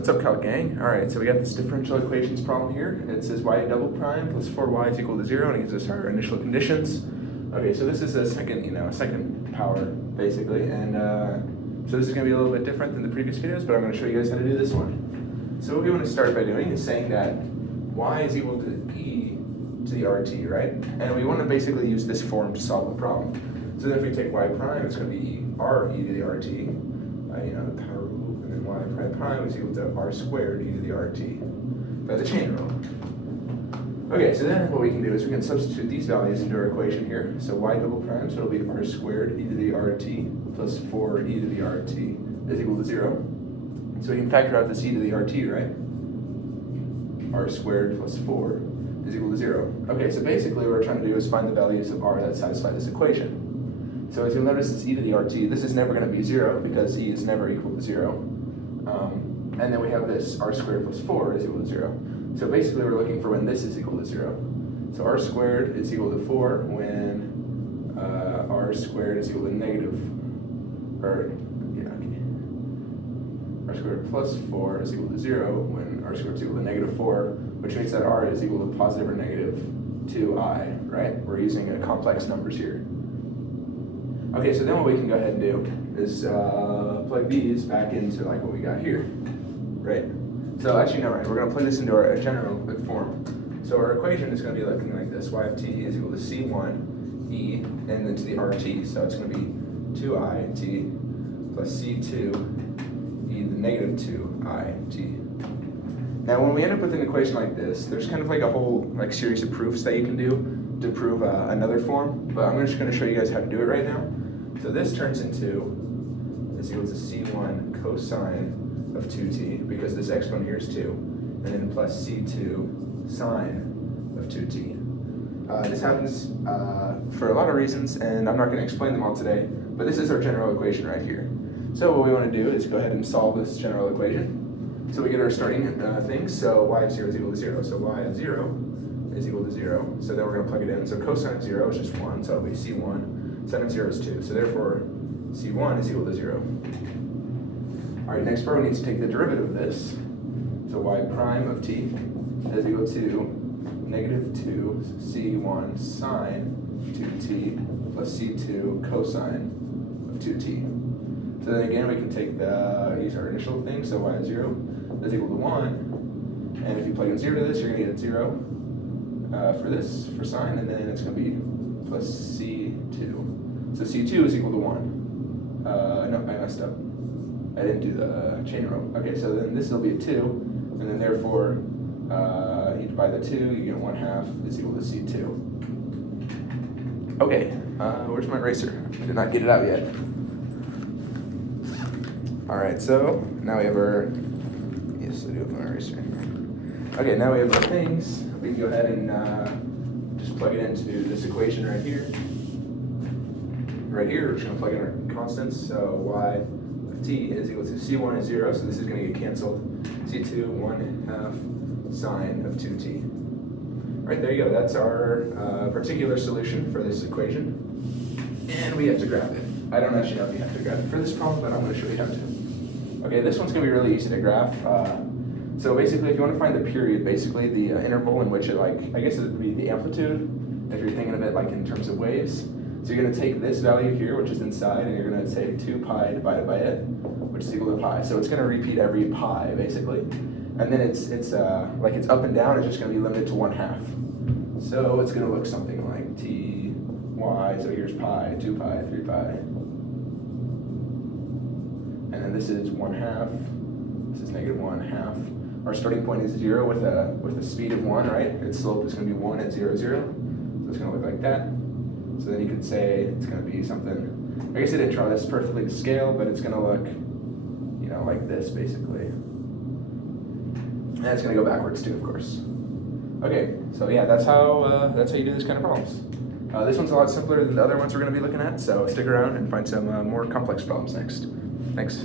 What's up, Calc gang? All right, so we got this differential equations problem here. It says y double prime plus 4y is equal to 0, and it gives us our initial conditions. Okay, so this is a second power, basically, and so this is going to be a little bit different than the previous videos, but I'm going to show you guys how to do this one. So what we want to start by doing is saying that y is equal to e to the rt, right? And we want to basically use this form to solve the problem. So then if we take y prime, it's going to be r e to the rt, the power rule, and then y prime is equal to r squared e to the rt by the chain rule. Okay, so then what we can do is we can substitute these values into our equation here. So y double prime, so it'll be r squared e to the rt plus 4 e to the rt is equal to 0. So we can factor out this e to the rt, right? R squared plus 4 is equal to 0. Okay, so basically what we're trying to do is find the values of r that satisfy this equation. So as you'll notice, this e to the rt, this is never going to be 0 because e is never equal to 0. And then we have this r squared plus 4 is equal to 0. So basically we're looking for when this is equal to 0. So r squared is equal to 4 when r squared is equal to r squared plus 4 is equal to 0 when r squared is equal to negative 4, which means that r is equal to positive or negative 2i, right? We're using complex numbers here. Okay, so then what we can go ahead and do is plug these back into like what we got here, right? So actually, no, right, we're going to plug this into our general form. So our equation is going to be looking like this. Y of t is equal to c1 e and then to the rt. So it's going to be 2i t plus c2 e to the negative 2i t. Now when we end up with an equation like this, there's kind of like a whole series of proofs that you can do to prove another form, but I'm just going to show you guys how to do it right now. So this turns into is equal to c1 cosine of 2t, because this exponent here is 2, and then plus c2 sine of 2t. This happens for a lot of reasons, and I'm not going to explain them all today, but this is our general equation right here. So what we want to do is go ahead and solve this general equation. So we get our starting things, so y of 0 is equal to 0, so y of 0 is equal to 0, so then we're going to plug it in. So cosine of 0 is just 1, so it'll be c1, sine of 0 is 2, so therefore c1 is equal to 0. Alright, next part we need to take the derivative of this. So y prime of t is equal to negative 2 c1 sine 2t plus c2 cosine of 2t. So then again we can take use our initial thing, so y of 0 is equal to 1, and if you plug in 0 to this, you're going to get 0 for sine, and then it's going to be plus c2. So c2 is equal to 1. No, I messed up. I didn't do the chain rule. Okay, so then this will be a 2, and then therefore you divide the 2, you get 1/2 is equal to c2. Okay, where's my eraser? I did not get it out yet. Alright, so now we have our, yes, I do have my eraser. Okay, now we have our things. We can go ahead and just plug it into this equation right here. Right here, we're just going to plug in our constants. So y of t is equal to c1 is 0, so this is going to get canceled. c2, 1/2 sine of 2t. Right, there you go. That's our particular solution for this equation. And we have to graph it. I don't actually know if you have to graph it for this problem, but I'm going to show you how to. Okay, this one's going to be really easy to graph. So basically, if you want to find the period, basically the interval in which it I guess it would be the amplitude, if you're thinking of it in terms of waves. So you're going to take this value here, which is inside, and you're going to say 2 pi divided by it, which is equal to pi. So it's going to repeat every pi, basically. And then it's up and down, it's just going to be limited to 1/2. So it's going to look something like t, y, so here's pi, 2 pi, 3 pi. And then this is 1/2, this is negative 1/2. Our starting point is 0 with a speed of 1, right? Its slope is going to be 1 at 0, 0. So it's going to look like that. So then you could say it's going to be something, I guess I didn't draw this perfectly to scale, but it's going to look, like this, basically. And it's going to go backwards too, of course. Okay, so yeah, that's how you do this kind of problems. This one's a lot simpler than the other ones we're going to be looking at, so stick around and find some more complex problems next. Thanks.